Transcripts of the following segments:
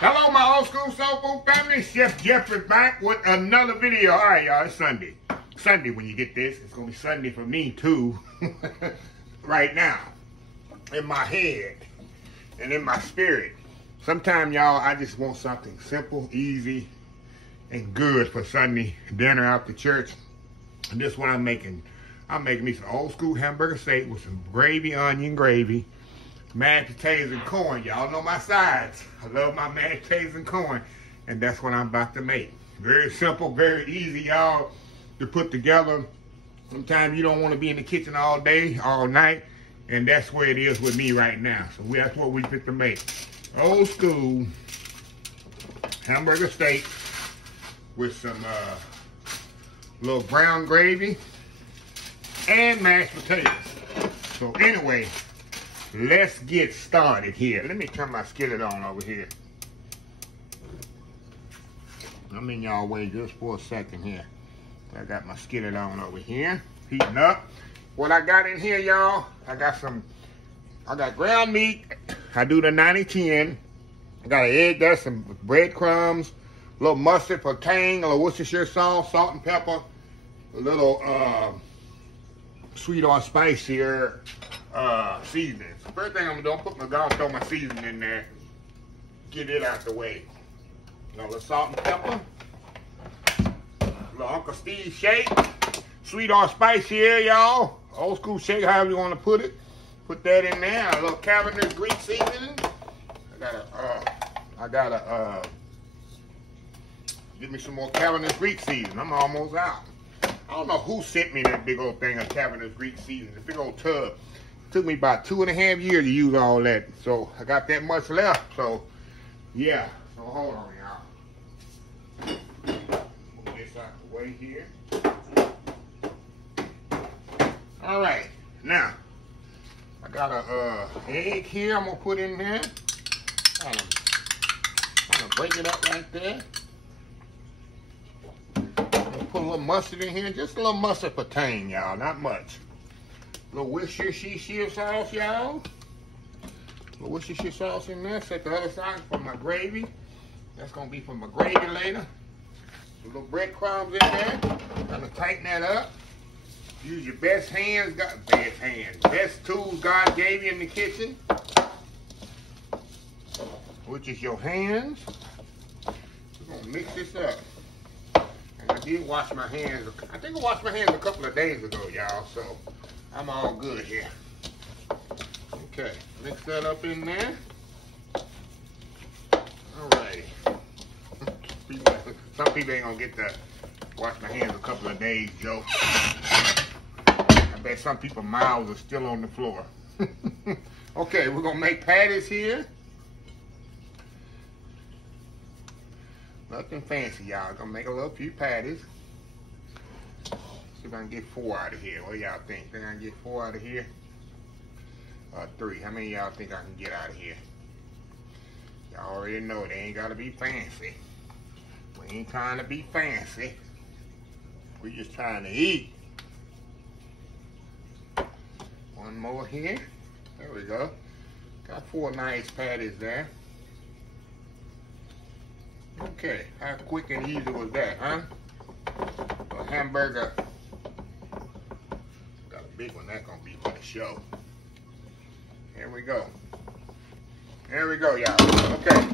Hello, my old school soul food family. Chef Jeffrey back with another video. All right, y'all, it's Sunday. Sunday when you get this. It's going to be Sunday for me, too. Right now. In my head. And in my spirit. Sometimes, y'all, I just want something simple, easy, and good for Sunday dinner after church. And this is what I'm making. I'm making me some old school hamburger steak with some gravy, onion gravy. Mashed potatoes and corn. Y'all know my sides. I love my mashed potatoes and corn. And that's what I'm about to make. Very simple, very easy, y'all, to put together. Sometimes you don't want to be in the kitchen all day, all night. And that's where it is with me right now. So that's what we fit to make. Old school hamburger steak with some little brown gravy and mashed potatoes. So anyway, let's get started here. Let me turn my skillet on over here. I'm in y'all way just for a second here. I got my skillet on over here, heating up. What I got in here, y'all, I got ground meat. I do the 90-10. I got an egg there, some breadcrumbs, a little mustard for tang, a little Worcestershire sauce, salt and pepper, a little sweet or spicier seasoning. First thing I'm gonna do, throw my seasoning in there, get it out the way. A little salt and pepper, a little Uncle Steve shake, sweet or spicy here, y'all. Old school shake, however you want to put it. Put that in there. A little Cabernet Greek seasoning. I gotta give me some more Cabernet Greek seasoning. I'm almost out. I don't know who sent me that big old thing of Cabernet Greek seasoning, the big old tub. It took me about 2.5 years to use all that. So I got that much left. So yeah. So hold on, y'all. Move this out the way here. All right. Now, I got a egg here I'm gonna put in there. I'm gonna break it up right there. Put a little mustard in here, just a little mustard for tang, y'all, not much. A little Worcestershire sauce, y'all. A little Worcestershire sauce in there. Set the other side for my gravy. That's gonna be for my gravy later. A little breadcrumbs in there. Gonna tighten that up. Use your best hands, best tools God gave you in the kitchen, which is your hands. We're gonna mix this up. And I did wash my hands. I think I washed my hands a couple of days ago, y'all. So I'm all good here. Okay, mix that up in there. All right. Some people ain't gonna get to wash my hands a couple of days, Joe. I bet some people's mouths are still on the floor. Okay, we're gonna make patties here. Nothing fancy, y'all. Gonna make a little few patties. See if I can get 4 out of here. What y'all think? Think I can get 4 out of here? 3. How many y'all think I can get out of here? Y'all already know they ain't gotta be fancy. We ain't trying to be fancy. We just trying to eat. One more here. There we go. Got 4 nice patties there. Okay, how quick and easy was that, huh? A hamburger. Got a big one. That's gonna be for the show. Here we go. There we go, y'all. Okay.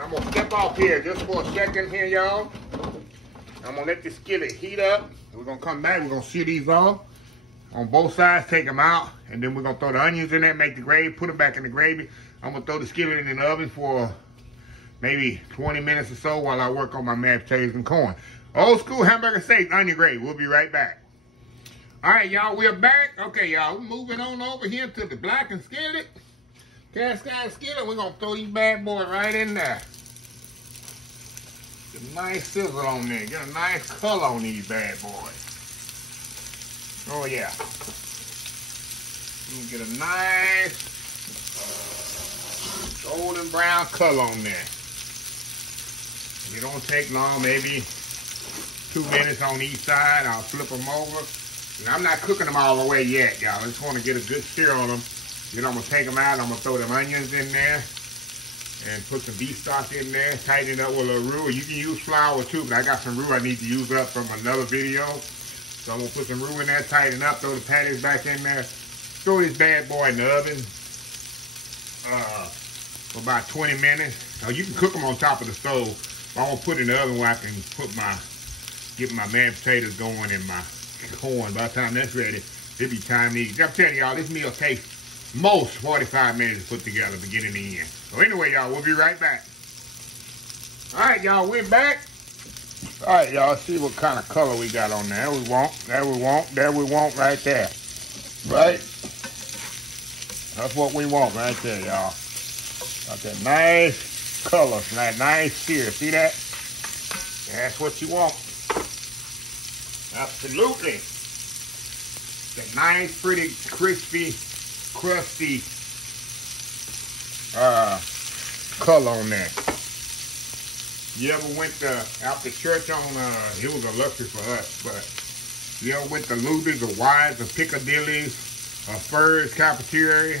I'm gonna step off here just for a second here, y'all. I'm gonna let this skillet heat up. We're gonna come back. We're gonna sear these off on both sides, take them out, and then we're gonna throw the onions in there, make the gravy, put them back in the gravy. I'm gonna throw the skillet in the oven for maybe 20 minutes or so while I work on my mashed potatoes and corn. Old school hamburger steak, onion gravy. We'll be right back. All right, y'all, we're back. Okay, y'all, we're moving on over here to the blackened skillet. Cast iron skillet. We're gonna throw these bad boys right in there. Get a nice sizzle on there. Get a nice color on these bad boys. Oh yeah. You get a nice golden brown color on there. It don't take long, maybe 2 minutes on each side. I'll flip them over. And I'm not cooking them all the way yet, y'all. I just want to get a good sear on them. Then I'm going to take them out. I'm going to throw them onions in there. and put some beef stock in there, tighten it up with a little roux. You can use flour too, but I got some roux I need to use up from another video. So I'm gonna put some roux in there, tighten up, throw the patties back in there. Throw this bad boy in the oven for about 20 minutes. Now you can cook them on top of the stove. I'm gonna put it in the oven where I can get my mashed potatoes going and my corn. By the time that's ready, it'll be time to eat. I'm telling y'all, this meal takes most 45 minutes to put together, beginning to end. So anyway, y'all, we'll be right back. All right, y'all, we're back. All right, y'all, see what kind of color we got on there. There we want right there. Right? That's what we want right there, y'all. Got that nice color, that nice sear. See that? That's what you want. Absolutely. That nice, pretty, crispy, crusty color on there. You ever went after church on, it was a luxury for us, but you ever went to Luby's or Wise or Piccadilly's or Fur's Cafeteria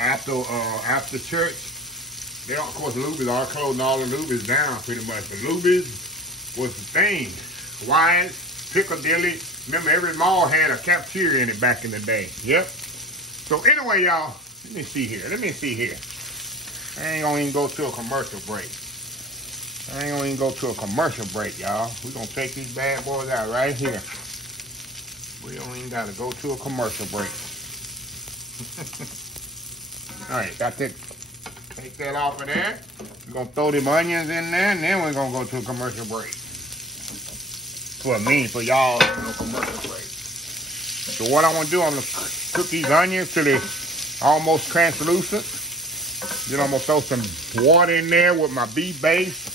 after church? They, of course, Luby's are closing all the Luby's down pretty much, but Luby's was the thing. Wise, Piccadilly, remember every mall had a cafeteria in it back in the day. Yep. So anyway, y'all, let me see here. I ain't gonna even go to a commercial break. Y'all. We're gonna take these bad boys out right here. We don't even gotta go to a commercial break. All right, got that. Take that off of there. We're gonna throw them onions in there, and then we're gonna go to a commercial break. For y'all, no commercial break. So what I'm gonna do, I'm gonna cook these onions till they're almost translucent. Then I'm gonna throw some water in there with my beef base.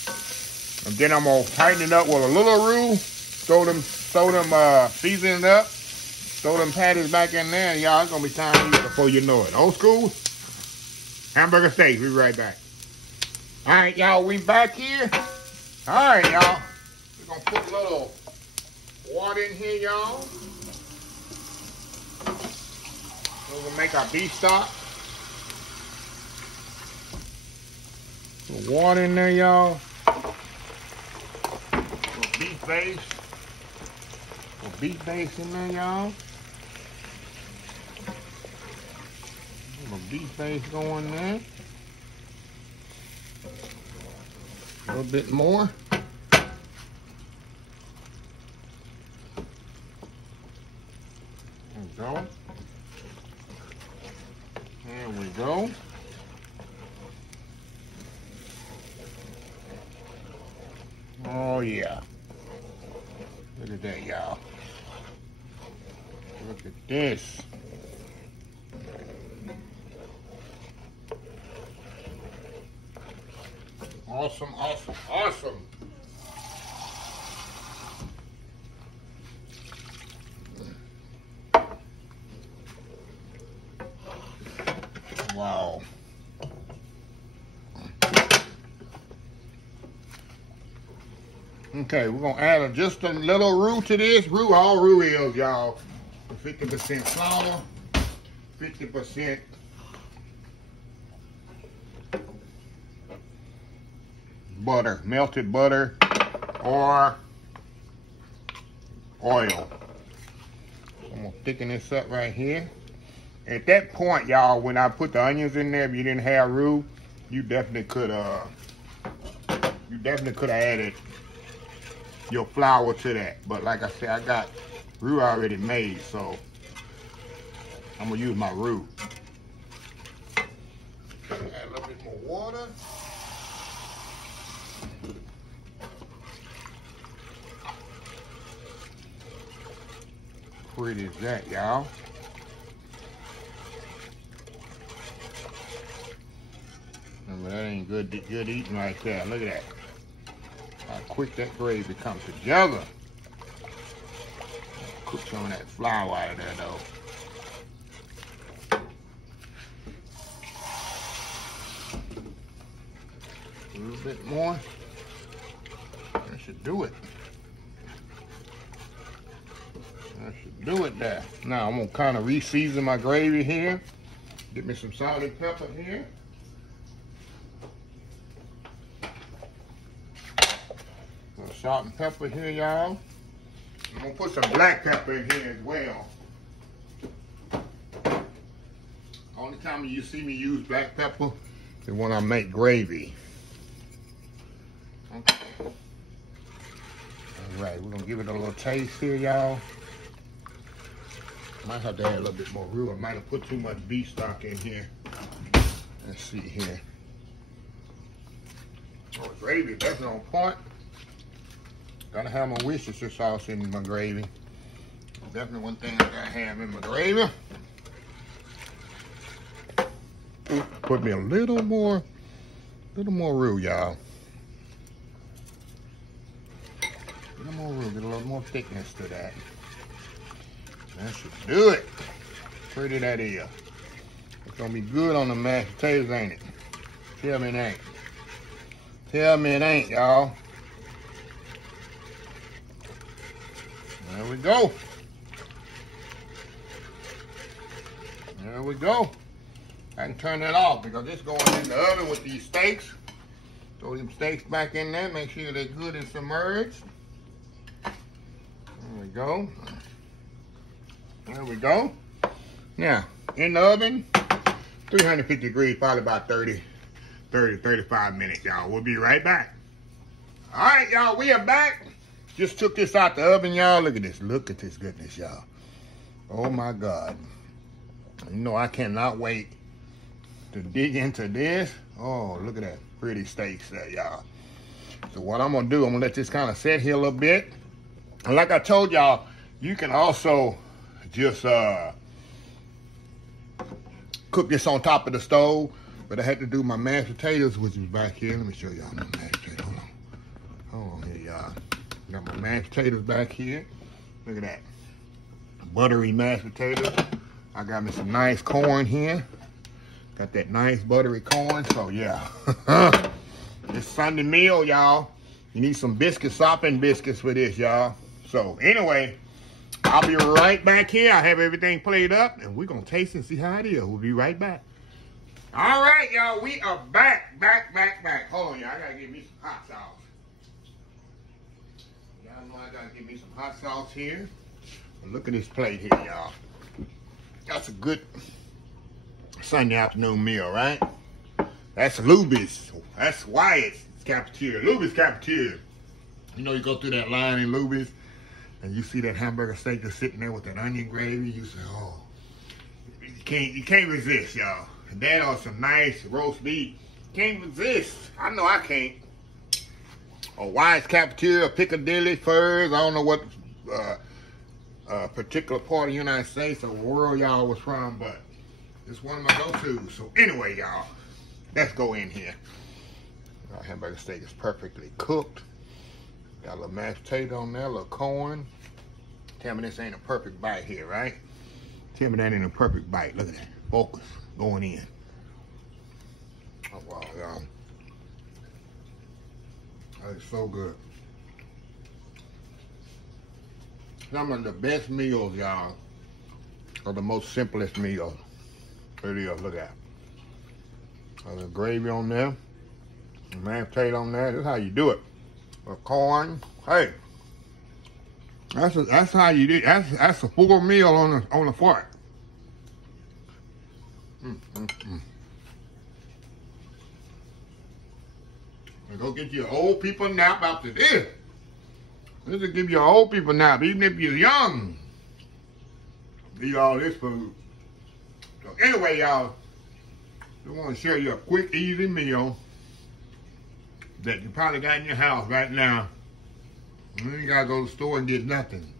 And then I'm gonna tighten it up with a little roux. Throw them season it up. Throw them patties back in there, and y'all, it's gonna be time to eat before you know it. Old school hamburger steak. We'll be right back. All right, y'all, we back here. All right, y'all. We're gonna put a little water in here, y'all. We're gonna make our beef stock. Put water in there, y'all. Put beef base. Put beef base in there, y'all. Beef base going there. A little bit more. There we go. There we go. Oh yeah. Look at that, y'all. Look at this. Awesome, awesome, awesome. Wow. Okay, we're gonna add just a little roux to this. All roux is, y'all. 50% flour, 50% butter, melted butter, or oil. I'm gonna thicken this up right here. At that point, y'all, when I put the onions in there, if you didn't have roux, you definitely could have added your flour to that. But like I said, I got roux already made, so I'm gonna use my roux. Add a little bit more water. Pretty as that, y'all. Remember, that ain't good eating right there. Look at that. How quick that gravy comes together. Cook some of that flour out of there, though. A little bit more. That should do it. That should do it there. Now I'm gonna kind of re-season my gravy here. Get me some salt and pepper here. salt and pepper here, y'all. I'm gonna put some black pepper in here as well. Only time you see me use black pepper is when I make gravy. Okay. All right, we're gonna give it a little taste here, y'all. Might have to add a little bit more roux. I might have put too much beef stock in here. Let's see here. Oh, gravy, that's on point. Gotta have my Worcestershire sauce in my gravy. Definitely one thing I gotta have in my gravy. Put me a little more roux, y'all. A little more roux, get a little more thickness to that. That should do it. Pretty that is. It's gonna be good on the mashed potatoes, ain't it? Tell me it ain't. Tell me it ain't, y'all. There we go. There we go. I can turn that off because it's going in the oven with these steaks. Throw them steaks back in there. Make sure they're good and submerged. There we go. There we go. Now, in the oven, 350 degrees, probably about 35 minutes, y'all. We'll be right back. All right, y'all, we are back. Just took this out the oven, y'all. Look at this. Look at this goodness, y'all. Oh, my God. You know, I cannot wait to dig into this. Oh, look at that pretty steaks there, y'all. So what I'm going to do, I'm going to let this kind of set here a little bit. And like I told y'all, you can also just cook this on top of the stove. But I had to do my mashed potatoes, which is back here. Let me show y'all my mashed potatoes. Hold on here, y'all. Got my mashed potatoes back here. Look at that. Buttery mashed potatoes. I got me some nice corn here. Got that nice buttery corn. So, yeah. This Sunday meal, y'all. You need some biscuits, sopping biscuits for this, y'all. So, anyway, I'll be right back here. I have everything played up, and we're going to taste and see how it is. We'll be right back. All right, y'all, we are back. Hold on, y'all, I gotta give me some hot sauce. Y'all know I gotta give me some hot sauce here. But look at this plate here, y'all. That's a good Sunday afternoon meal, right? That's Luby's. That's Wyatt's cafeteria. Luby's cafeteria. You know, you go through that line in Luby's, and you see that hamburger steak just sitting there with that onion gravy. You say, oh, you can't resist, y'all. And that or some nice roast beef. Can't resist. I know I can't. Or Wyatt's cafeteria, Piccadilly, Furs. I don't know what particular part of the United States or world y'all was from, but it's one of my go-tos. So anyway, y'all, let's go in here. Our hamburger steak is perfectly cooked. Got a little mashed potato on there, a little corn. Tell me this ain't a perfect bite here, right? Tell me that ain't a perfect bite. Look at that. Focus. Going in. Oh, wow, y'all. That is so good. Some of the best meals, y'all, are the most simplest meals. There it is. Look at that. A little gravy on there. A mashed potato on there. This is how you do it. With corn. Hey. That's how you do it. That's a full meal on the fork. And go get your old people nap after this. This will give you an old people nap, even if you're young. Eat all this food. So anyway, y'all, I want to share you a quick, easy meal that you probably got in your house right now. You ain't got to go to the store and get nothing.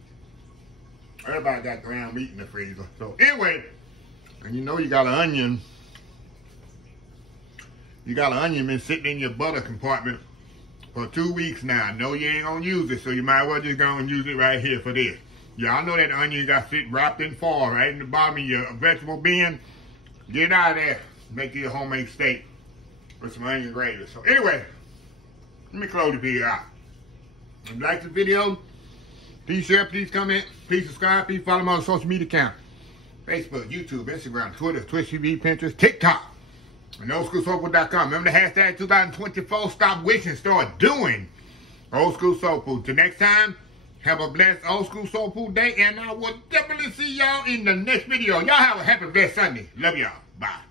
Everybody got ground meat in the freezer. So anyway, and you know you got an onion. You got an onion been sitting in your butter compartment for 2 weeks now. I know you ain't gonna use it, so you might as well just go and use it right here for this. Y'all know that onion you got sit wrapped in foil right in the bottom of your vegetable bin. Get it out of there. Make you a homemade steak with some onion gravy. So anyway, let me close the video out. If you like the video, please share, please comment, please subscribe, please follow me on social media accounts. Facebook, YouTube, Instagram, Twitter, Twitch TV, Pinterest, TikTok, and oldschoolsoulfood.com. Remember the hashtag 2024, stop wishing, start doing. Old school soul food. Till next time, have a blessed old school soul food day, and I will definitely see y'all in the next video. Y'all have a happy, blessed Sunday. Love y'all. Bye.